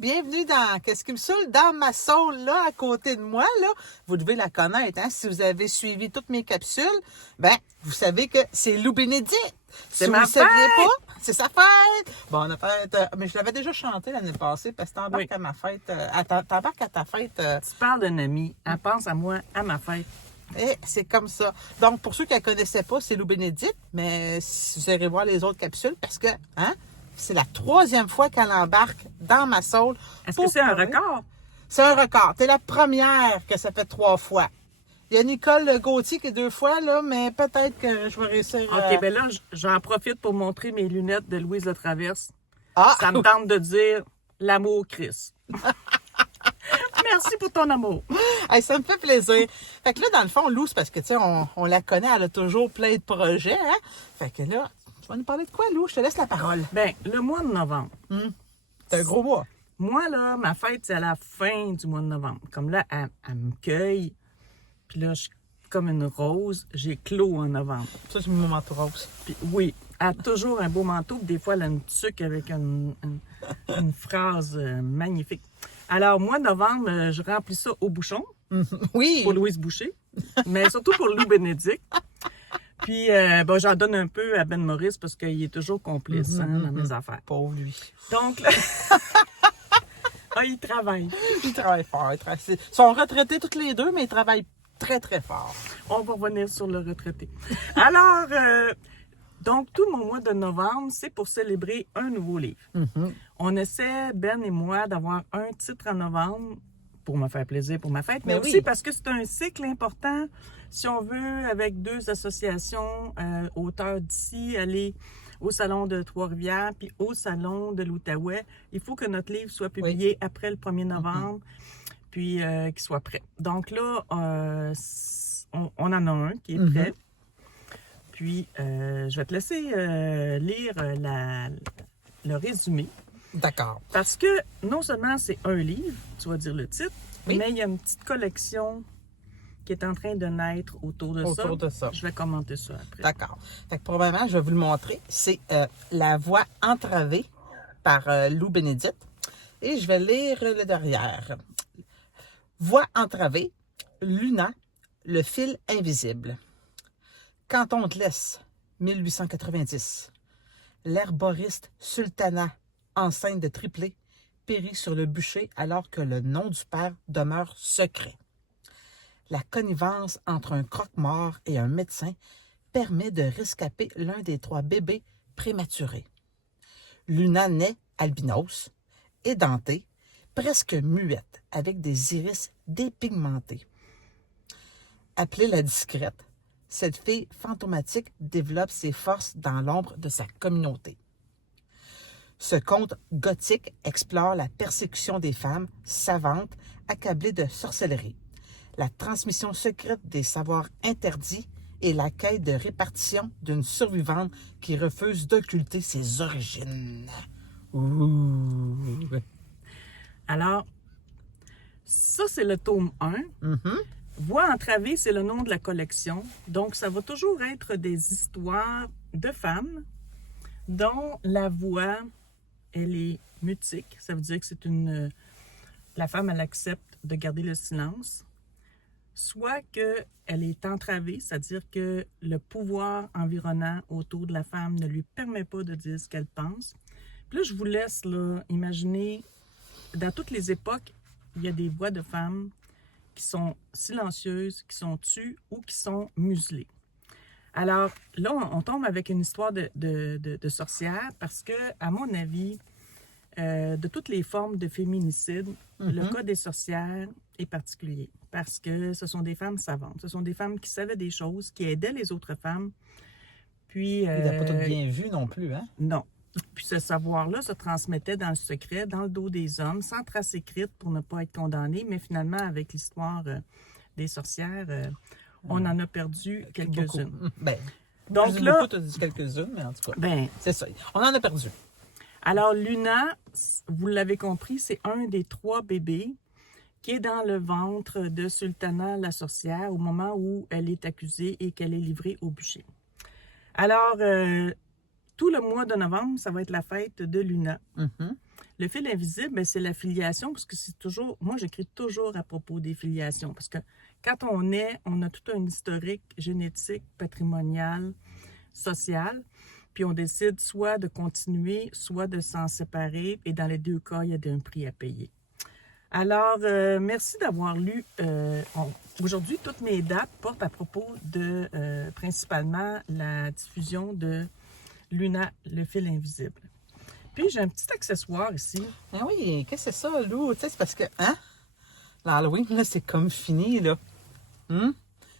bienvenue dans Qu'est-ce qui me saoule dans ma saule, là, à côté de moi, là. Vous devez la connaître, hein. Si vous avez suivi toutes mes capsules, ben, vous savez que c'est Lou Bénédicte. C'est si ma vous ne saviez fête! pas, c'est sa fête. Bon, on a fait, mais je l'avais déjà chanté l'année passée, parce que t'embarques Oui. à ma fête, t'embarques à ta fête. Tu parles d'un ami. Elle pense à moi, à ma fête. Et c'est comme ça. Donc, pour ceux qui ne la connaissaient pas, c'est Lou Bénédicte, mais vous irez voir les autres capsules parce que, hein, c'est la 3e fois qu'elle embarque dans ma saule. Est-ce que c'est un record? C'est un record. T'es la première que ça fait 3 fois. Il y a Nicole Gauthier qui est 2 fois, là, mais peut-être que je vais réussir. OK, ben là, j'en profite pour montrer mes lunettes de Louise Le Traverse. Ah! Ça me tente de dire l'amour Chris. Merci pour ton amour. Hey, ça me fait plaisir. Fait que là, dans le fond, Lou, c'est parce que, tu sais, on la connaît, elle a toujours plein de projets, hein? Fait que là, tu vas nous parler de quoi, Lou? Je te laisse la parole. Ben, le mois de novembre. C'est un gros mois. Moi, là, ma fête, c'est à la fin du mois de novembre. Comme là, elle me cueille. Puis là, je suis comme une rose. J'ai clos en novembre. Ça, c'est mon manteau rose. Puis oui, elle a toujours un beau manteau. Puis des fois, elle a une tuque avec une phrase magnifique. Alors, mois de novembre, je remplis ça au bouchon. Oui. Pour Louise Boucher, mais surtout pour Lou Bénédicte. Puis, bon, j'en donne un peu à Ben Maurice parce qu'il est toujours complice dans mes affaires. Pauvre lui. Donc, là, il travaille. Il travaille fort. Ils sont retraités toutes les deux, mais ils travaillent très, très fort. On va revenir sur le retraité. Alors, donc, tout mon mois de novembre, c'est pour célébrer un nouveau livre. On essaie, Ben et moi, d'avoir un titre en novembre pour me faire plaisir pour ma fête, mais aussi parce que c'est un cycle important. Si on veut, avec 2 associations auteurs d'ici, aller au Salon de Trois-Rivières puis au Salon de l'Outaouais, il faut que notre livre soit publié après le 1er novembre, puis qu'il soit prêt. Donc là, on en a un qui est prêt. Puis, je vais te laisser lire le résumé. D'accord. Parce que non seulement c'est un livre, tu vas dire le titre, mais il y a une petite collection qui est en train de naître autour de ça. Je vais commenter ça après. D'accord. Fait que probablement, je vais vous le montrer. C'est La voix entravée par Lou Bénédicte. Et je vais lire le derrière. Voix entravée, Luna, le fil invisible. Quand on te laisse, 1890. L'herboriste Sultana, enceinte de triplé, périt sur le bûcher alors que le nom du père demeure secret. La connivence entre un croque-mort et un médecin permet de rescaper l'un des 3 bébés prématurés. Luna naît albinos, édentée, presque muette, avec des iris dépigmentés. Appelée la discrète, cette fille fantomatique développe ses forces dans l'ombre de sa communauté. Ce conte gothique explore la persécution des femmes savantes accablées de sorcellerie, la transmission secrète des savoirs interdits et la quête de répartition d'une survivante qui refuse d'occulter ses origines. Ouh. Alors, ça, c'est le tome 1. Voix entravée, c'est le nom de la collection. Donc, ça va toujours être des histoires de femmes dont la voix, elle est mutique. Ça veut dire que c'est la femme, elle accepte de garder le silence. Soit qu'elle est entravée, c'est-à-dire que le pouvoir environnant autour de la femme ne lui permet pas de dire ce qu'elle pense. Puis là, je vous laisse là, imaginer, dans toutes les époques, il y a des voix de femmes qui sont silencieuses, qui sont tues ou qui sont muselées. Alors là, on tombe avec une histoire de sorcière parce que, à mon avis, de toutes les formes de féminicide, le cas des sorcières est particulier parce que ce sont des femmes savantes. Ce sont des femmes qui savaient des choses, qui aidaient les autres femmes. Puis, Il n'a pas tout bien vu non plus, hein? Non. Puis ce savoir-là se transmettait dans le secret, dans le dos des hommes, sans trace écrite pour ne pas être condamné. Mais finalement, avec l'histoire des sorcières, on en a perdu quelques-unes. Ben, donc là, beaucoup, tu as dit quelques-unes, mais en tout cas, c'est ça. On en a perdu. Alors, Luna, vous l'avez compris, c'est un des 3 bébés qui est dans le ventre de Sultana la sorcière au moment où elle est accusée et qu'elle est livrée au bûcher. Alors, tout le mois de novembre, ça va être la fête de Luna. Le fil invisible, ben, c'est la filiation, parce que c'est toujours, moi j'écris toujours à propos des filiations, parce que quand on est, on a tout un historique génétique, patrimonial, social, puis on décide soit de continuer, soit de s'en séparer, et dans les deux cas, il y a un prix à payer. Alors, merci d'avoir lu. Aujourd'hui, toutes mes dates portent à propos de, principalement, la diffusion de Luna, le fil invisible. Puis, j'ai un petit accessoire ici. Ah oui, qu'est-ce que c'est ça, Lou? Tu sais, c'est parce que, hein? L'Halloween, là, c'est comme fini, là.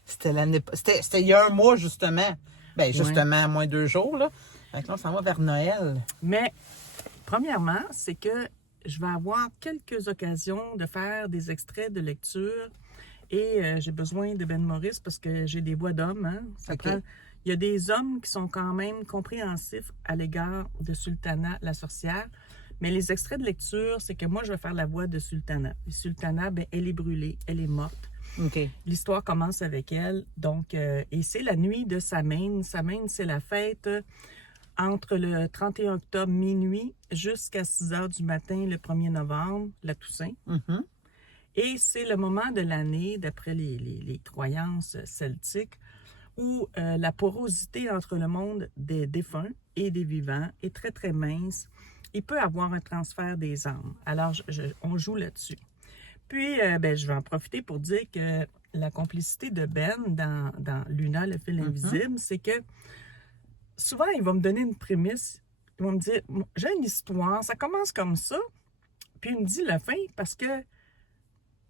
C'était il y a un mois, justement. Ben, justement, moins 2 jours, là. Fait que là, on s'en va vers Noël. Mais, premièrement, c'est que je vais avoir quelques occasions de faire des extraits de lecture et j'ai besoin de Ben Maurice parce que j'ai des voix d'hommes, hein? Il y a des hommes qui sont quand même compréhensifs à l'égard de Sultana, la sorcière. Mais les extraits de lecture, c'est que moi, je vais faire la voix de Sultana. Et Sultana, ben, elle est brûlée, elle est morte. Okay. L'histoire commence avec elle. Donc, et c'est la nuit de Samhain. Samhain, c'est la fête entre le 31 octobre minuit jusqu'à 6 heures du matin le 1er novembre, la Toussaint. Et c'est le moment de l'année, d'après les croyances celtiques, où la porosité entre le monde des défunts et des vivants est très, très mince. Il peut y avoir un transfert des âmes. Alors, on joue là-dessus. Puis, ben, je vais en profiter pour dire que la complicité de Ben dans Luna, le fil invisible, c'est que souvent, il va me donner une prémisse. Il va me dire, j'ai une histoire, ça commence comme ça. Puis, il me dit la fin parce que,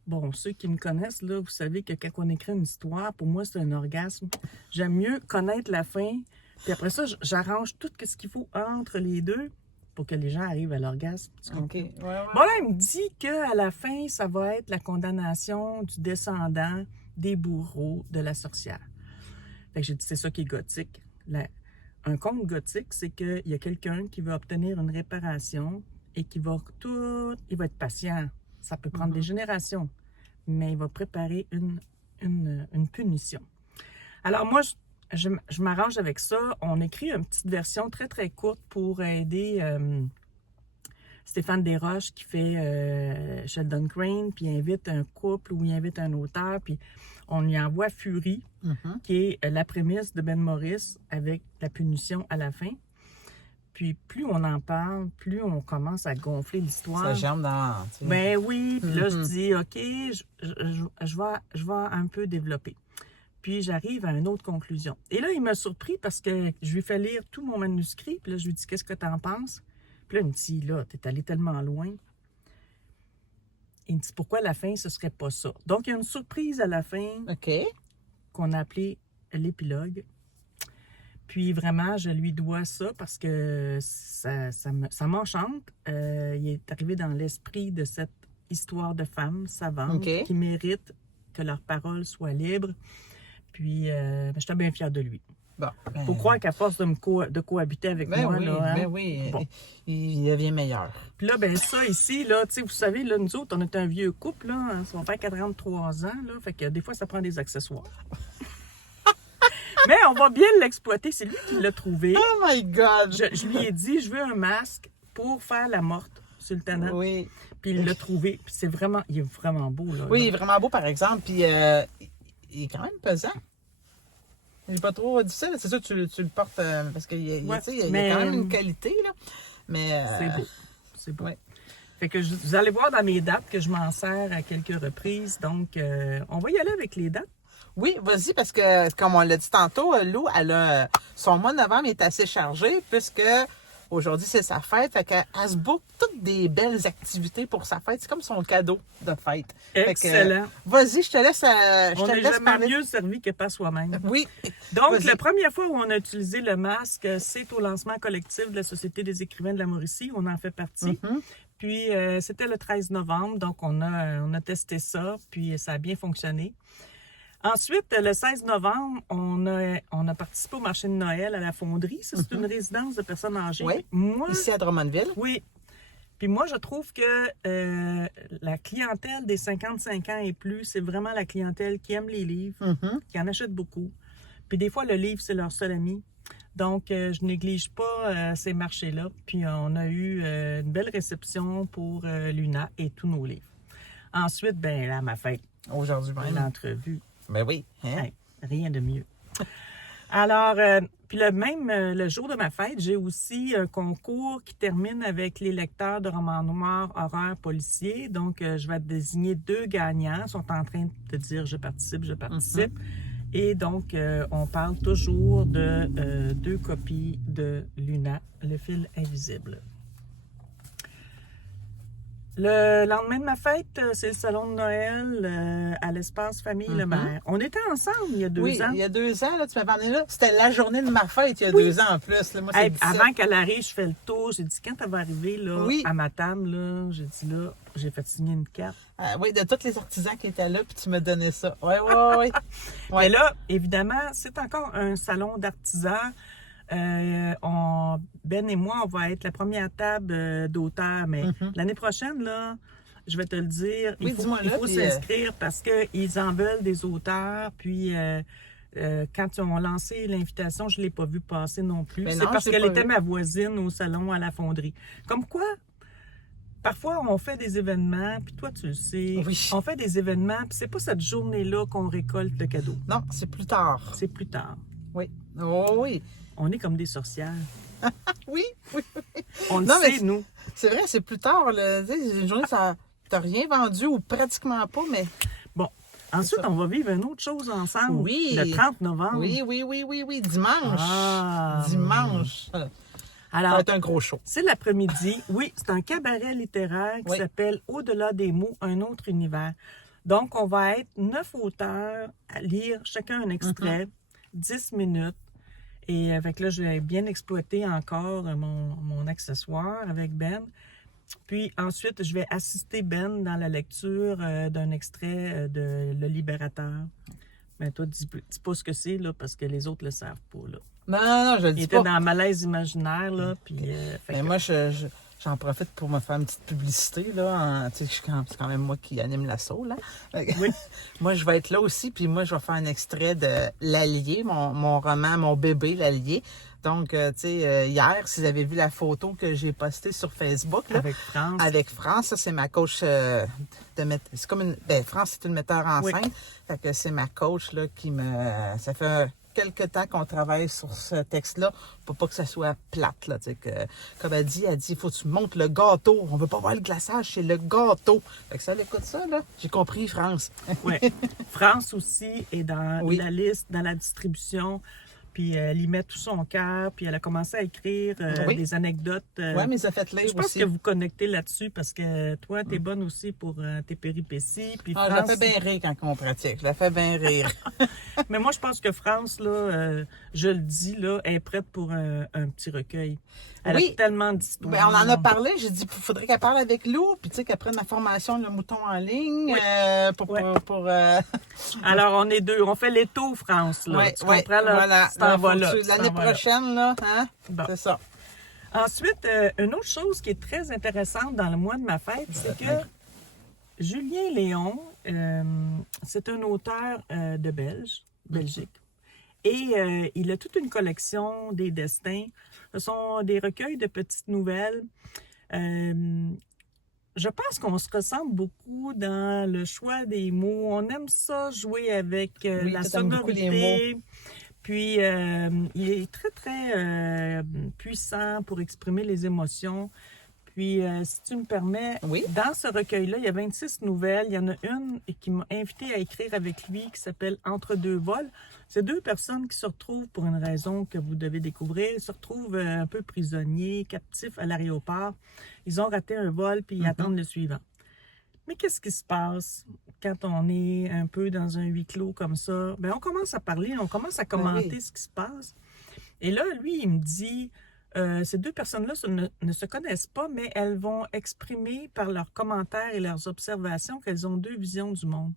bon, ceux qui me connaissent, là, vous savez que quand on écrit une histoire, pour moi, c'est un orgasme. J'aime mieux connaître la fin. Puis après ça, j'arrange tout ce qu'il faut entre les deux pour que les gens arrivent à l'orgasme. Okay. Ouais. Bon, là, il me dit qu'à la fin, ça va être la condamnation du descendant des bourreaux de la sorcière. Fait que j'ai dit, c'est ça qui est gothique. Un conte gothique, c'est qu'il y a quelqu'un qui va obtenir une réparation et qui va il va être patient. Ça peut prendre des générations, mais il va préparer une punition. Alors moi, je m'arrange avec ça. On écrit une petite version très, très courte pour aider Stéphane Desroches qui fait Sheldon Crane, puis il invite un couple ou il invite un auteur, puis on lui envoie Fury, qui est la prémisse de Ben Maurice avec la punition à la fin. Puis plus on en parle, plus on commence à gonfler l'histoire. Ça germe dans... Tu sais. Ben oui, puis là, je dis, OK, je vais un peu développer. Puis j'arrive à une autre conclusion. Et là, il m'a surpris parce que je lui fais lire tout mon manuscrit. Puis là, je lui dis, qu'est-ce que tu en penses? Puis là, il me dit, là, t'es allé tellement loin. Il me dit, pourquoi la fin, ce serait pas ça? Donc, il y a une surprise à la fin qu'on a appelée l'épilogue. Puis vraiment, je lui dois ça parce que ça m'enchante. Il est arrivé dans l'esprit de cette histoire de femmes savantes qui méritent que leurs paroles soient libres. Puis, j'étais bien fière de lui. Bon, ben... Faut croire qu'à force de cohabiter avec moi, oui, là, hein? bon. Il devient meilleur. Puis là, ben ça, ici, là, tu sais, vous savez, là, nous autres, on est un vieux couple, là, hein, ça va faire 43 ans, là, fait que des fois, ça prend des accessoires. Mais on va bien l'exploiter, c'est lui qui l'a trouvé. Oh my God! Je lui ai dit, je veux un masque pour faire la morte, Sultana. Oui. Puis il l'a trouvé, puis il est vraiment beau, là. Oui, il est vraiment beau, par exemple, puis il est quand même pesant. Il n'est pas trop difficile. C'est sûr que tu le portes parce qu'il y a quand même une qualité, là. Mais... C'est beau. C'est beau. Ouais. Fait que vous allez voir dans mes dates que je m'en sers à quelques reprises. Donc, on va y aller avec les dates. Oui, vas-y, parce que, comme on l'a dit tantôt, Lou, son mois de novembre est assez chargé puisque aujourd'hui, c'est sa fête. Fait qu'elle se book toutes des belles activités pour sa fête. C'est comme son cadeau de fête. Excellent. Vas-y, je te laisse On n'est jamais mieux servi que par soi-même. Oui. Donc, la première fois où on a utilisé le masque, c'est au lancement collectif de la Société des écrivains de la Mauricie. On en fait partie. Puis, c'était le 13 novembre. Donc, on a testé ça. Puis, ça a bien fonctionné. Ensuite, le 16 novembre, on a participé au marché de Noël à la Fonderie. Ça, c'est une résidence de personnes âgées. Oui, ici à Drummondville. Oui. Puis moi, je trouve que la clientèle des 55 ans et plus, c'est vraiment la clientèle qui aime les livres, qui en achète beaucoup. Puis des fois, le livre, c'est leur seul ami. Donc, je néglige pas ces marchés-là. Puis, on a eu une belle réception pour Luna et tous nos livres. Ensuite, ben là, ma fête, Aujourd'hui même. l'entrevue, Ben oui. Hein? hey, rien de mieux. Alors, puis le jour de ma fête, j'ai aussi un concours qui termine avec les lecteurs de romans noirs, horreur, policiers. Donc, je vais désigner 2 gagnants. Ils sont en train de dire « je participe ». Et donc, on parle toujours de 2 copies de Luna, le fil invisible. Le lendemain de ma fête, c'est le salon de Noël à l'espace famille Le Maire. On était ensemble il y a 2 ans. Il y a 2 ans, là, tu m'as parlé là. C'était la journée de ma fête il y a 2 ans en plus. Là. Moi, c'est Hey, 17. avant qu'elle arrive, je fais le tour. J'ai dit, quand elle va arriver là, Oui. à ma table, là, j'ai dit là, j'ai fait signer une carte. Oui, de tous les artisans qui étaient là, puis tu me donnais ça. Oui. Mais là, évidemment, c'est encore un salon d'artisans. Ben et moi, on va être la première table d'auteurs, mais l'année prochaine, là, je vais te le dire, il faut s'inscrire parce qu'ils en veulent des auteurs. Puis, quand ils ont lancé l'invitation, je ne l'ai pas vu passer non plus. C'est parce qu'elle était ma voisine au salon à la fonderie. Comme quoi, parfois, on fait des événements, puis toi, tu le sais, on fait des événements, puis c'est pas cette journée-là qu'on récolte le cadeau. Non, c'est plus tard. C'est plus tard. Oui. Oh oui. On est comme des sorcières. Oui. On le sait, nous. C'est vrai, c'est plus tard. Là. Une journée, ça t'as rien vendu ou pratiquement pas, mais... Bon. Ensuite, on va vivre une autre chose ensemble. Oui. Le 30 novembre. Oui. Dimanche. Ah. Dimanche. Alors, ça va être un gros show. C'est l'après-midi. Oui, c'est un cabaret littéraire qui s'appelle Au-delà des mots, un autre univers. Donc, on va être 9 auteurs à lire chacun un extrait, 10 minutes. Et avec là, je vais bien exploiter encore mon accessoire avec Ben. Puis ensuite, je vais assister Ben dans la lecture d'un extrait de Le Libérateur. Mais toi, dis pas ce que c'est, là, parce que les autres le savent pas, là. Non, je le dis pas. Il était dans Malaise imaginaire, là, puis... Mais moi, j'en profite pour me faire une petite publicité, là. Tu sais, c'est quand même moi qui anime l'assaut, là. Oui. Moi, je vais être là aussi, puis moi, je vais faire un extrait de L'Allié, mon roman, mon bébé, L'Allié. Donc, tu sais, hier, si vous avez vu la photo que j'ai postée sur Facebook, là, avec France, ça, c'est ma coach c'est comme une... Ben, France, c'est une metteur en scène. Fait que c'est ma coach, là, qui ça fait quelque temps qu'on travaille sur ce texte-là pour pas que ça soit plate, là, tu sais, comme elle dit, il faut que tu montes le gâteau. On veut pas voir le glaçage, c'est le gâteau. Fait que ça, elle écoute ça, là. J'ai compris, France. Oui. France aussi est dans la liste, dans la distribution. Puis elle y met tout son cœur, puis elle a commencé à écrire des anecdotes. Oui, mais ça fait lire aussi. Je pense que vous connectez là-dessus parce que toi, tu es bonne aussi pour tes péripéties. Puis France... Je la fais bien rire quand on pratique. Je la fais bien rire. Mais moi, je pense que France, là, je le dis, là, est prête pour un petit recueil. Elle a tellement d'histoires. Ben, on en a parlé. J'ai dit qu'il faudrait qu'elle parle avec Lou, puis tu sais, qu'elle prenne la formation Le Mouton en ligne. Alors, on est 2. On fait l'étau, France. Là. Tu comprends, là? Voilà. L'année prochaine, là, hein? Bon. C'est ça. Ensuite, une autre chose qui est très intéressante dans le mois de ma fête, c'est que Julien Léon, c'est un auteur de Belgique. Et il a toute une collection des destins. Ce sont des recueils de petites nouvelles. Je pense qu'on se ressemble beaucoup dans le choix des mots. On aime ça jouer avec la sonorité. Puis, il est très, très puissant pour exprimer les émotions. Puis, si tu me permets, dans ce recueil-là, il y a 26 nouvelles. Il y en a une qui m'a invité à écrire avec lui qui s'appelle « Entre deux vols ». C'est 2 personnes qui se retrouvent, pour une raison que vous devez découvrir, se retrouvent un peu prisonniers, captifs à l'aéroport. Ils ont raté un vol, puis ils attendent le suivant. Mais qu'est-ce qui se passe quand on est un peu dans un huis clos comme ça? Bien, on commence à parler, on commence à commenter ce qui se passe. Et là, lui, il me dit, ces 2 personnes-là ne se connaissent pas, mais elles vont exprimer par leurs commentaires et leurs observations qu'elles ont 2 visions du monde.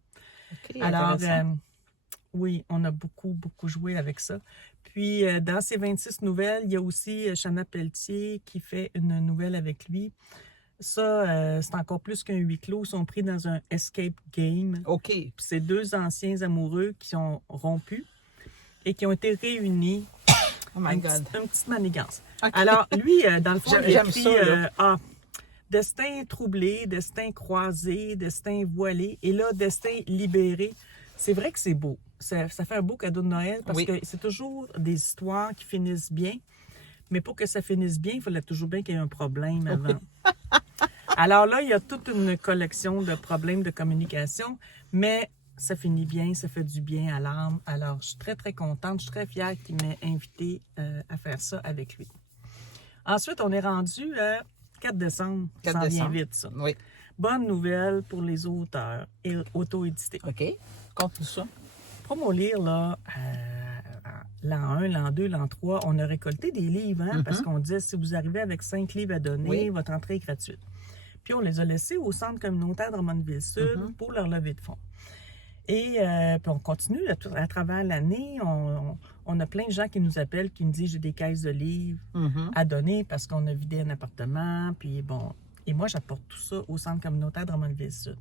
Okay, alors, oui, on a beaucoup, beaucoup joué avec ça. Puis, dans ces 26 nouvelles, il y a aussi Chana Pelletier qui fait une nouvelle avec lui. Ça, c'est encore plus qu'un huis clos. Ils sont pris dans un escape game. OK. Puis c'est 2 anciens amoureux qui sont rompus et qui ont été réunis Oh my God. Une petite manigance. OK. Alors, lui, dans le fond, il J'aime écrit ça, là. destin troublé, destin croisé, destin voilé, et là, destin libéré. C'est vrai que c'est beau. Ça fait un beau cadeau de Noël parce Oui. que c'est toujours des histoires qui finissent bien. Mais pour que ça finisse bien, il fallait toujours bien qu'il y ait un problème avant. Alors là, il y a toute une collection de problèmes de communication, mais ça finit bien, ça fait du bien à l'âme. Alors, je suis très, très contente, je suis très fière qu'il m'ait invité à faire ça avec lui. Ensuite, on est rendu à 4 décembre. 4 Ça en vient décembre. vite, ça. Oui. Bonne nouvelle pour les auteurs et auto-édités. OK. Compte-nous ça. Pour mon lire, là, l'an 1, l'an 2, l'an 3, on a récolté des livres, hein, parce qu'on disait, si vous arrivez avec 5 livres à donner, Oui. votre entrée est gratuite. Puis on les a laissés au centre communautaire de Drummondville-Sud pour leur levée de fonds. Et puis on continue à travers l'année. On a plein de gens qui nous appellent, qui nous disent, j'ai des caisses de livres à donner parce qu'on a vidé un appartement. Puis bon, et moi, j'apporte tout ça au centre communautaire de Drummondville-Sud.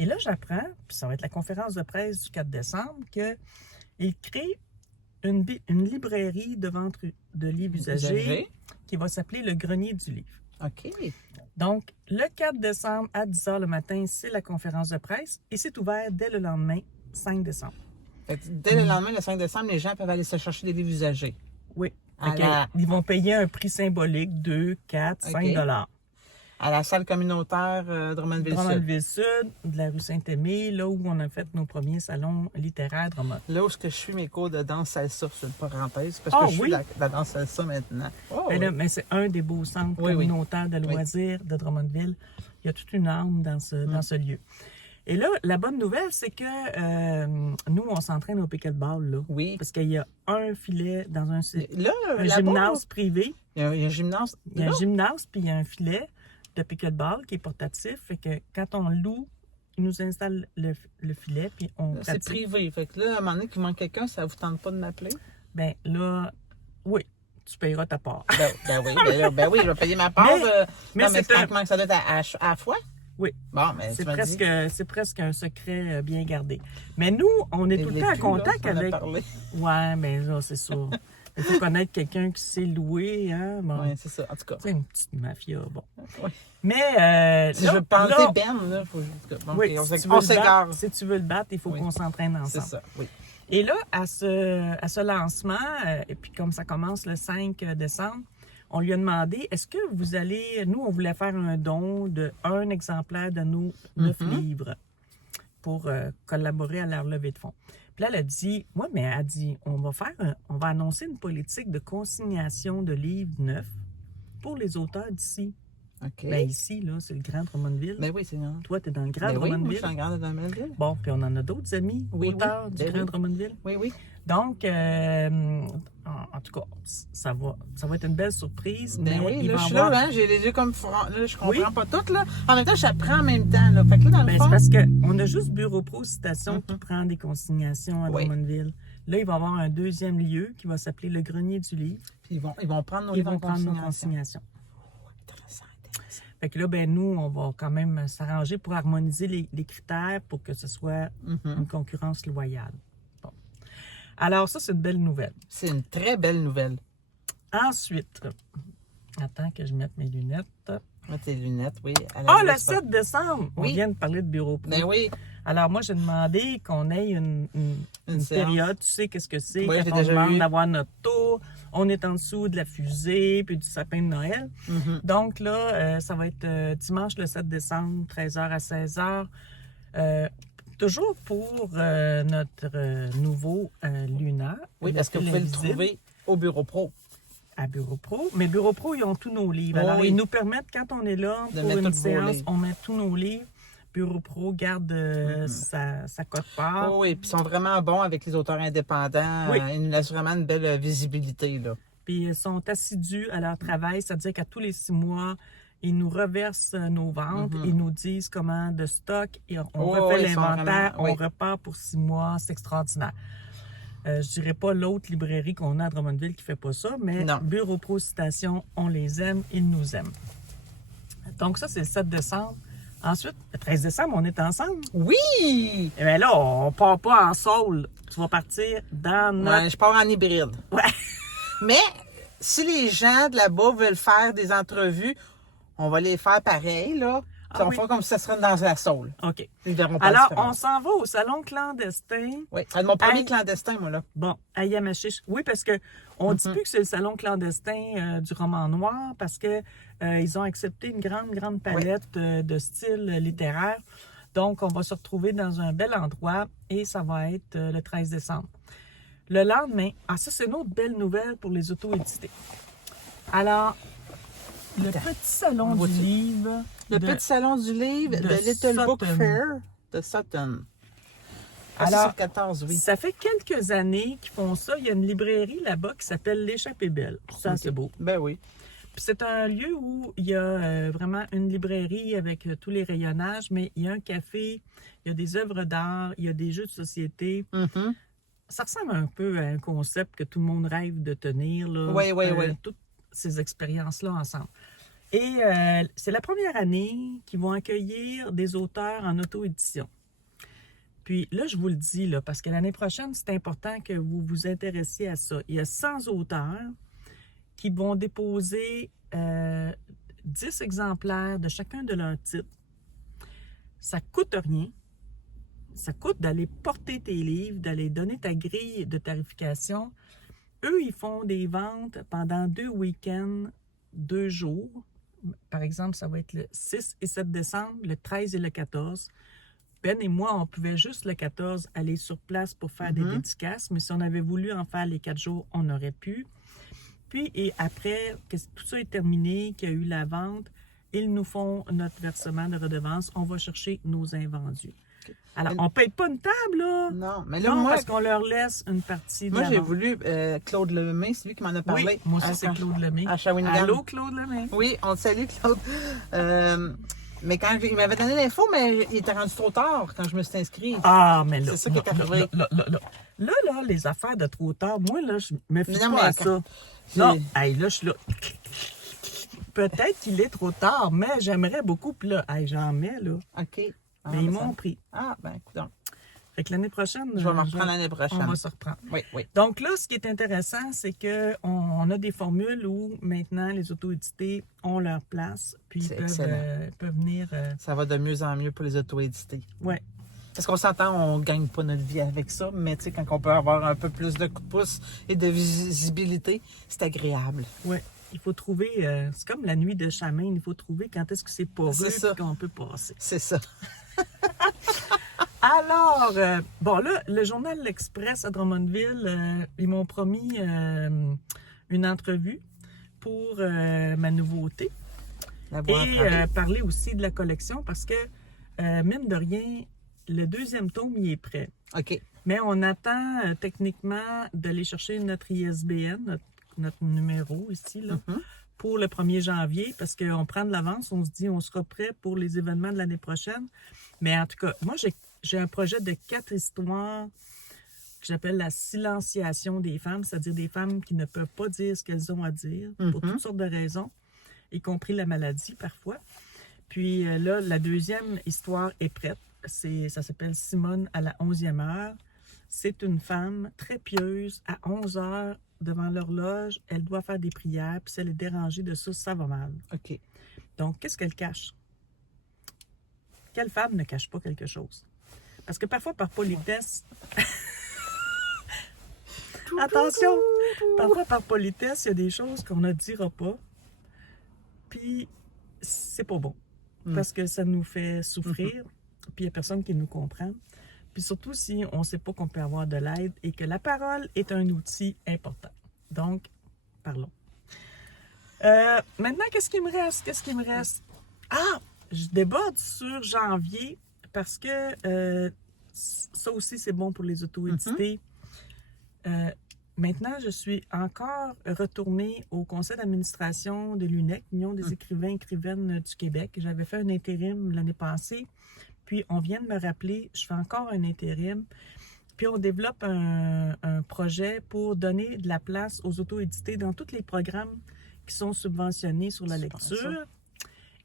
Et là, j'apprends, puis ça va être la conférence de presse du 4 décembre, qu'il crée une librairie de vente de livres usagés qui va s'appeler le Grenier du livre. OK. Donc, le 4 décembre à 10 h le matin, c'est la conférence de presse et c'est ouvert dès le lendemain, 5 décembre. Fait que dès le lendemain, le 5 décembre, les gens peuvent aller se chercher des livres usagés. Oui. À Fait la- ils vont payer un prix symbolique, 2, 4, 5 OK. dollars. À la salle communautaire Drummondville-Sud. Drummondville-Sud, de la rue Saint-Aimé, là où on a fait nos premiers salons littéraires Drummond. Là où je suis mes cours de danse salsa, c'est une parenthèse, parce Ah, que je suis oui? la danse salsa maintenant. Oh, Ben là, mais c'est un des beaux centres Oui, oui. communautaires de loisirs de Drummondville. Il y a toute une âme dans ce lieu. Et là, la bonne nouvelle, c'est que nous, on s'entraîne au pickleball, là. Oui. Parce qu'il y a un filet dans un Là, un là-bas, gymnase privé. il y a un gymnase. Il y a là. un gymnase, puis il y a un filet de pickleball qui est portatif. Fait que quand on loue, ils nous installent le filet, puis on Là, c'est pratique. privé. Fait que là, à un moment donné, qu'il manque quelqu'un, ça vous tente pas de m'appeler? Ben là, oui, tu payeras ta part. Ben oui, je vais payer ma part. mais non, mais c'est un- comment ça doit être à la fois? Oui. Bon, mais C'est tu m'as dit. presque un secret bien gardé. Mais nous, on est tout le temps en contact avec... Ouais, mais là, c'est ça. Il faut connaître quelqu'un qui sait louer, hein. Bon. Oui, c'est ça. En tout cas. C'est une petite mafia, bon. Oui. Mais Si je veux planter Ben, là, faut. Bon, oui, ok, si tu veux on le s'égare. battre, si tu veux le battre, il faut Oui. qu'on s'entraîne C'est ensemble. ça, oui. Et là, à ce lancement, et puis comme ça commence le 5 décembre, on lui a demandé, est-ce que vous allez... Nous, on voulait faire un don de un exemplaire de nos 9 livres pour collaborer à leur levée de fonds. Puis là, elle a dit, elle dit, on va annoncer une politique de consignation de livres neufs pour les auteurs d'ici. OK. Ben ici, là, c'est le Grand Drummondville. Ben oui, c'est non. Toi, tu es dans le Grand Ben oui, moi, je Drummondville. suis en Grand Drummondville. Bon, puis on en a d'autres amis, Oui, auteurs oui. du Ben Grand oui. Drummondville. Oui, oui. Donc, en tout cas, ça va être une belle surprise. Ben mais oui, il là, va je suis avoir... là, hein, j'ai les yeux comme francs. Là, je comprends Oui. pas tout, là. En même temps, j'apprends en même temps, là. Fait que là, dans le Ben, fond... c'est parce qu'on a juste Bureau Pro Citation qui prend des consignations à Oui. Drummondville. Là, il va y avoir un deuxième lieu qui va s'appeler le Grenier du Livre. Puis ils vont prendre nos Ils livres vont en prendre nos consignation. consignations. Intéressant, intéressant. Fait que là, ben nous, on va quand même s'arranger pour harmoniser les critères pour que ce soit une concurrence loyale. Bon. Alors ça, c'est une belle nouvelle. C'est une très belle nouvelle. Ensuite, attends que je mette mes lunettes. Mets tes lunettes, oui. Le 7 décembre, on Oui. vient de parler de Bureau Pro. Ben oui. Alors moi, j'ai demandé qu'on ait une séance. période, tu sais qu'est-ce que c'est, Oui, j'ai quand on déjà demande eu. d'avoir notre tour, on est en dessous de la fusée, puis du sapin de Noël. Donc là, ça va être dimanche le 7 décembre, 13h à 16h. Toujours pour notre nouveau Luna. Oui, le parce que vous pouvez le télévisible, trouver au Bureau Pro. à Bureau Pro. Mais Bureau Pro, ils ont tous nos livres. Oh, Alors, oui. ils nous permettent, quand on est là De pour mettre une tous vos séance, livres. on met tous nos livres. Bureau Pro garde sa cote-part. Oh, oui, puis ils sont vraiment bons avec les auteurs indépendants. Oui. Ils nous laissent vraiment une belle visibilité, là. Puis ils sont assidus à leur travail, c'est-à-dire qu'à tous les 6 mois, ils nous reversent nos ventes, ils nous disent comment de stock, et on Oh, refait ils sont l'inventaire, vraiment- oui. on repart pour 6 mois, c'est extraordinaire. Je dirais pas l'autre librairie qu'on a à Drummondville qui fait pas ça, mais Non. Bureau Pro Citation, on les aime, ils nous aiment. Donc ça, c'est le 7 décembre. Ensuite, le 13 décembre, on est ensemble. Oui! Et bien là, on part pas en saule. Tu vas partir dans notre... Ouais, je pars en hybride. Ouais. Mais si les gens de là-bas veulent faire des entrevues, on va les faire pareil, là. Ah On oui. fera comme si ça serait dans la saule. OK. Ils verront pas la Alors, on différence. s'en va au salon clandestin. Oui, c'est mon premier Hey. clandestin, moi, là. Bon, à Yamachiche. Oui, parce que on dit plus que c'est le salon clandestin du roman noir parce que ils ont accepté une grande palette de styles littéraires. Donc, on va se retrouver dans un bel endroit et ça va être le 13 décembre. Le lendemain, ça c'est une autre belle nouvelle pour les auto-édités. Alors, le petit salon du livre. Le petit salon du livre de Little Book Fair de Sutton. Alors, sur 14, oui. Ça fait quelques années qu'ils font ça. Il y a une librairie là-bas qui s'appelle L'Échappée Belle. Ça, c'est beau. Ben oui. Puis c'est un lieu où il y a vraiment une librairie avec tous les rayonnages, mais il y a un café, il y a des œuvres d'art, il y a des jeux de société. Mm-hmm. Ça ressemble un peu à un concept que tout le monde rêve de tenir, là. Oui. Toutes ces expériences-là ensemble. Et c'est la première année qu'ils vont accueillir des auteurs en auto-édition. Puis là, je vous le dis, là, parce que l'année prochaine, c'est important que vous vous intéressiez à ça. Il y a 100 auteurs qui vont déposer 10 exemplaires de chacun de leurs titres. Ça coûte rien. Ça coûte d'aller porter tes livres, d'aller donner ta grille de tarification. Eux, ils font des ventes pendant 2 week-ends, 2 jours. Par exemple, ça va être le 6 et 7 décembre, le 13 et le 14. Ben et moi, on pouvait juste le 14 aller sur place pour faire des dédicaces, mais si on avait voulu en faire les 4 jours, on aurait pu. Puis, et après que tout ça est terminé, qu'il y a eu la vente, ils nous font notre versement de redevance. On va chercher nos invendus. Alors, on ne paye pas une table, là. Non, mais là, Non, moi, parce qu'on leur laisse une partie de moi la j'ai vente. voulu Claude Lemay, c'est lui qui m'en a parlé. Oui, moi aussi, c'est Claude Lemay. À Shawinigan. Allô, Claude Lemay? Oui, on te salue, Claude. Mais quand il m'avait donné l'info, mais il était rendu trop tard quand je me suis inscrite. Ah, mais là, C'est ça qui est arrivé. Là, les affaires de trop tard, moi, là, je me fie Non, pas à mais ça. Non, hey, là, je suis là. Peut-être qu'il est trop tard, mais j'aimerais beaucoup. Puis là, hey, j'en mets, là. OK. Ah, Mais ils ben m'ont ça- pris. Ah, ben, écoute. Fait que l'année prochaine, Je vais m'en reprendre l'année prochaine. on va se reprendre. Oui, oui. Donc là, ce qui est intéressant, c'est qu'on a des formules où maintenant les auto-édités ont leur place, puis ils C'est excellent. peuvent venir. Ça va de mieux en mieux pour les auto-édités. Ouais. Parce qu'on s'entend, on gagne pas notre vie avec ça, mais tu sais, quand on peut avoir un peu plus de coups de pouce et de visibilité, c'est agréable. Ouais. Il faut trouver, c'est comme la nuit de Chamaine, il faut trouver quand est-ce que c'est poreux C'est ça. et qu'on peut passer. C'est ça. Alors, bon là, le journal L'Express à Drummondville, ils m'ont promis une entrevue pour ma nouveauté La voix et entravée. parler aussi de la collection parce que, mine de rien, le 2e tome, il est prêt. OK. Mais on attend techniquement d'aller chercher notre ISBN, notre numéro ici, là, pour le 1er janvier, parce qu'on prend de l'avance, on se dit on sera prêt pour les événements de l'année prochaine. Mais en tout cas, moi, j'ai un projet de 4 histoires que j'appelle la silenciation des femmes, c'est-à-dire des femmes qui ne peuvent pas dire ce qu'elles ont à dire pour toutes sortes de raisons, y compris la maladie parfois. Puis là, la 2e histoire est prête. Ça s'appelle Simone à la 11e heure. C'est une femme très pieuse. À 11 heures, devant l'horloge, elle doit faire des prières. Puis si elle est dérangée de ça, ça va mal. OK. Donc, qu'est-ce qu'elle cache? Quelle femme ne cache pas quelque chose? Parce que parfois, par politesse... Attention! Parfois, par politesse, il y a des choses qu'on ne dira pas. Puis, c'est pas bon. Parce que ça nous fait souffrir. Puis, il n'y a personne qui nous comprend. Puis surtout si on ne sait pas qu'on peut avoir de l'aide et que la parole est un outil important. Donc, parlons. Maintenant, qu'est-ce qui me reste? Ah! Je déborde sur janvier parce que ça aussi, c'est bon pour les auto-édités. Maintenant, je suis encore retournée au conseil d'administration de l'UNEC, Union des écrivains et écrivaines du Québec. J'avais fait un intérim l'année passée. Puis, on vient de me rappeler, je fais encore un intérim. Puis, on développe un projet pour donner de la place aux auto-édités dans tous les programmes qui sont subventionnés sur la lecture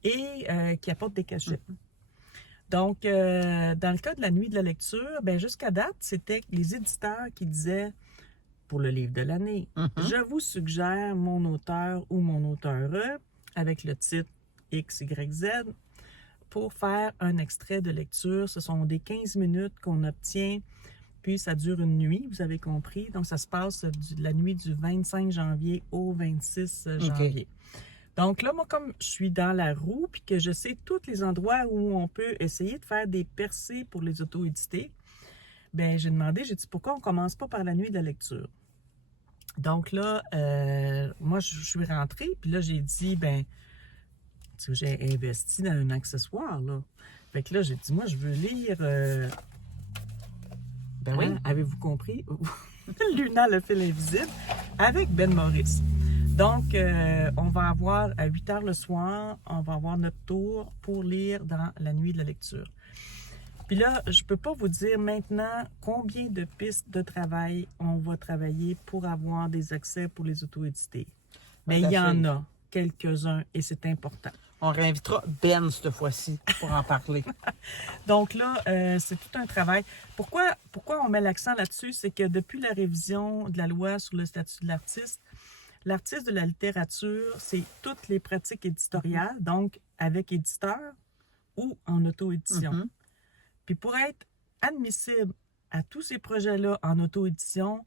et qui apportent des cachets. Donc, dans le cas de la nuit de la lecture, ben jusqu'à date, c'était les éditeurs qui disaient pour le livre de l'année, je vous suggère mon auteur ou mon auteure avec le titre XYZ pour faire un extrait de lecture. Ce sont des 15 minutes qu'on obtient, puis ça dure une nuit, vous avez compris. Donc, ça se passe la nuit du 25 janvier au 26 janvier. Donc là, moi, comme je suis dans la roue, puis que je sais tous les endroits où on peut essayer de faire des percées pour les auto-éditer, bien, j'ai dit, pourquoi on ne commence pas par la nuit de la lecture? Donc là, moi, je suis rentrée, puis là, j'ai dit, ben, tu sais, j'ai investi dans un accessoire, là. Fait que là, j'ai dit, moi, je veux lire... Ben oui. Avez-vous compris? Luna, le fil invisible, avec Ben Maurice. Donc, on va avoir, à 8 heures le soir, on va avoir notre tour pour lire dans la nuit de la lecture. Puis là, je ne peux pas vous dire maintenant combien de pistes de travail on va travailler pour avoir des accès pour les auto-édités. Mais il y en a quelques-uns et c'est important. On réinvitera Ben cette fois-ci pour en parler. Donc là, c'est tout un travail. Pourquoi on met l'accent là-dessus? C'est que depuis la révision de la loi sur le statut de l'artiste de la littérature, c'est toutes les pratiques éditoriales, donc avec éditeur ou en auto-édition. Puis pour être admissible à tous ces projets-là en auto-édition,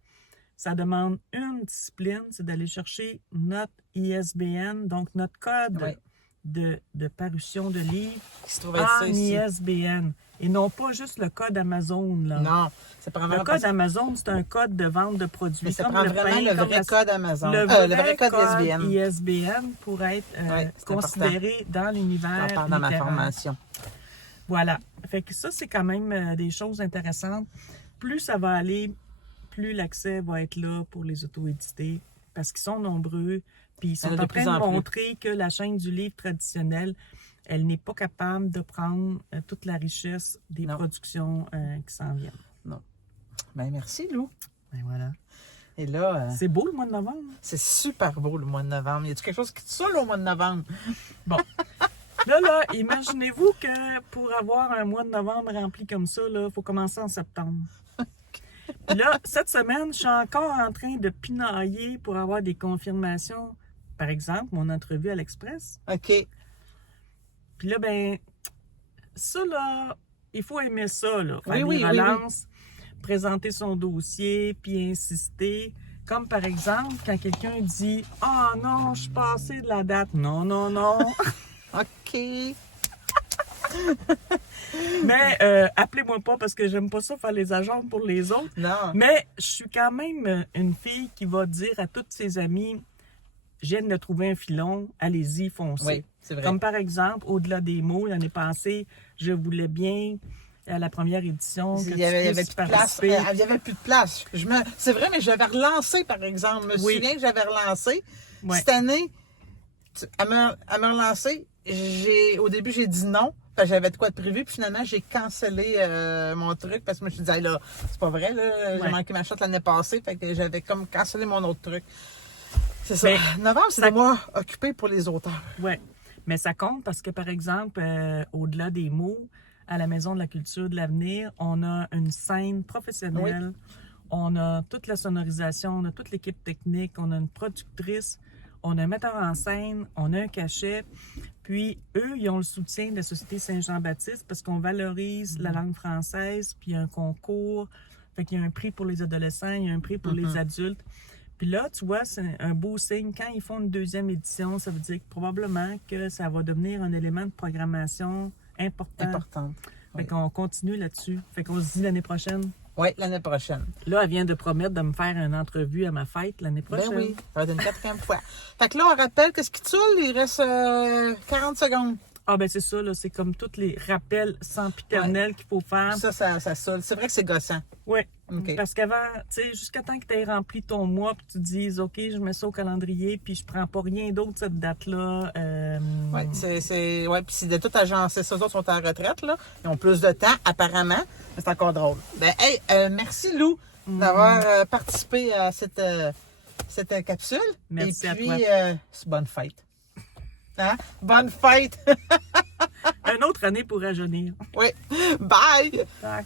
ça demande une discipline, c'est d'aller chercher notre ISBN, donc notre code de parution de livres en ISBN. Et non pas juste le code Amazon. Là. Non, c'est pas vraiment... Le code Amazon, c'est un code de vente de produits. Mais ça prend vraiment le vrai code Amazon. Le vrai code ISBN. ISBN pour être considéré dans l'univers littéraire. Dans ma formation. Voilà. Fait que ça, c'est quand même des choses intéressantes. Plus ça va aller, plus l'accès va être là pour les auto-édités parce qu'ils sont nombreux. Puis ils sont en train de montrer que la chaîne du livre traditionnel, elle n'est pas capable de prendre toute la richesse des productions qui s'en viennent. Non. Bien, merci, Lou. Ben voilà. Et là... c'est beau le mois de novembre. C'est super beau le mois de novembre. Y a-t-il quelque chose qui te saoule au mois de novembre? Bon. Là, imaginez-vous que pour avoir un mois de novembre rempli comme ça, il faut commencer en septembre. Puis là, cette semaine, je suis encore en train de pinailler pour avoir des confirmations. Par exemple, mon entrevue à l'Express. OK. Puis là, ben, ça, là, il faut aimer ça, là. Faire Oui, des relances, présenter son dossier, puis insister. Comme par exemple, quand quelqu'un dit « Ah non, je suis passé de la date. » Non, non, non. OK. Mais appelez-moi pas parce que j'aime pas ça faire les agents pour les autres. Non. Mais je suis quand même une fille qui va dire à toutes ses amies « Je viens de trouver un filon, allez-y, foncez. » Oui, c'est vrai. Comme par exemple, au-delà des mots, l'année passée, je voulais bien à la première édition que il y avait plus de place. Il n'y avait plus de place. C'est vrai, mais j'avais relancé, par exemple. Je me souviens que j'avais relancé. Ouais. Cette année, elle m'a relancé. Au début, j'ai dit non. J'avais de quoi de prévu. Puis finalement, j'ai cancellé mon truc parce que je me suis dit, hey, là, c'est pas vrai. Là, j'ai manqué ma shot l'année passée. Fait que j'avais comme cancellé mon autre truc. C'est ça. Novembre, c'est des mois occupés pour les auteurs. Oui. Mais ça compte parce que, par exemple, au-delà des mots, à la Maison de la culture de l'avenir, on a une scène professionnelle, on a toute la sonorisation, on a toute l'équipe technique, on a une productrice, on a un metteur en scène, on a un cachet. Puis, eux, ils ont le soutien de la Société Saint-Jean-Baptiste parce qu'on valorise la langue française, puis il y a un concours. Fait qu'il y a un prix pour les adolescents, il y a un prix pour les adultes. Puis là, tu vois, c'est un beau signe. Quand ils font une deuxième édition, ça veut dire que probablement que ça va devenir un élément de programmation important. Fait qu'on continue là-dessus. Fait qu'on se dit l'année prochaine. Oui, l'année prochaine. Là, elle vient de promettre de me faire une entrevue à ma fête l'année prochaine. Ben oui, ça va être une 4e fois. Fait que là, on rappelle qu'est-ce qui te saoule? Il reste 40 secondes. Ah ben c'est ça, là, c'est comme tous les rappels sempiternels qu'il faut faire. Ça saoule. C'est vrai que c'est gossant. Oui, Okay. Parce qu'avant, tu sais, jusqu'à temps que tu aies rempli ton mois, puis tu te dises, OK, je mets ça au calendrier, puis je prends pas rien d'autre cette date-là. Oui, puis c'est de tout agencé. Ces autres sont en retraite, là. Ils ont plus de temps, apparemment. Mais c'est encore drôle. Ben, hey, merci, Lou, d'avoir participé à cette capsule. Merci à toi. Et puis, bonne fête. Hein? Bonne fête! Une autre année pour rajeunir. Oui. Bye! Bye.